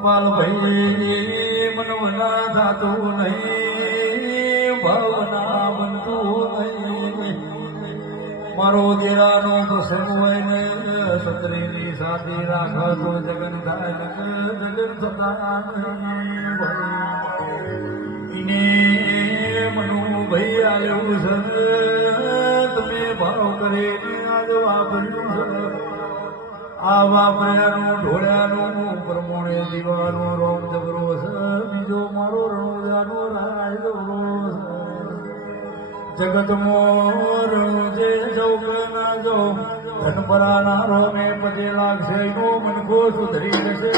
ગોપાલ ભાઈ મનવના થાતું નહીં, ભાવના બનતું નહીં. મારો દેરાનો પ્રસંગ હોય ને સત્રીની સાદી રાખતો જગન થાય જગન થતા એને મનુ ભાઈ આલ્યું છે. તમે ભાવ કરે આજ વાપર્યું છે. આ વાપર્યાનું ઢોળ્યાનું પ્રમાણે દીવાનું રોમ જબરો છે. બીજો મારો રણુજાનો રાય જબરો છે. જગતમાં રણુજે જવું કે ના જવું ધનપરાના રોમે પજે લાગશે એનો મનકો સુધરી જશે.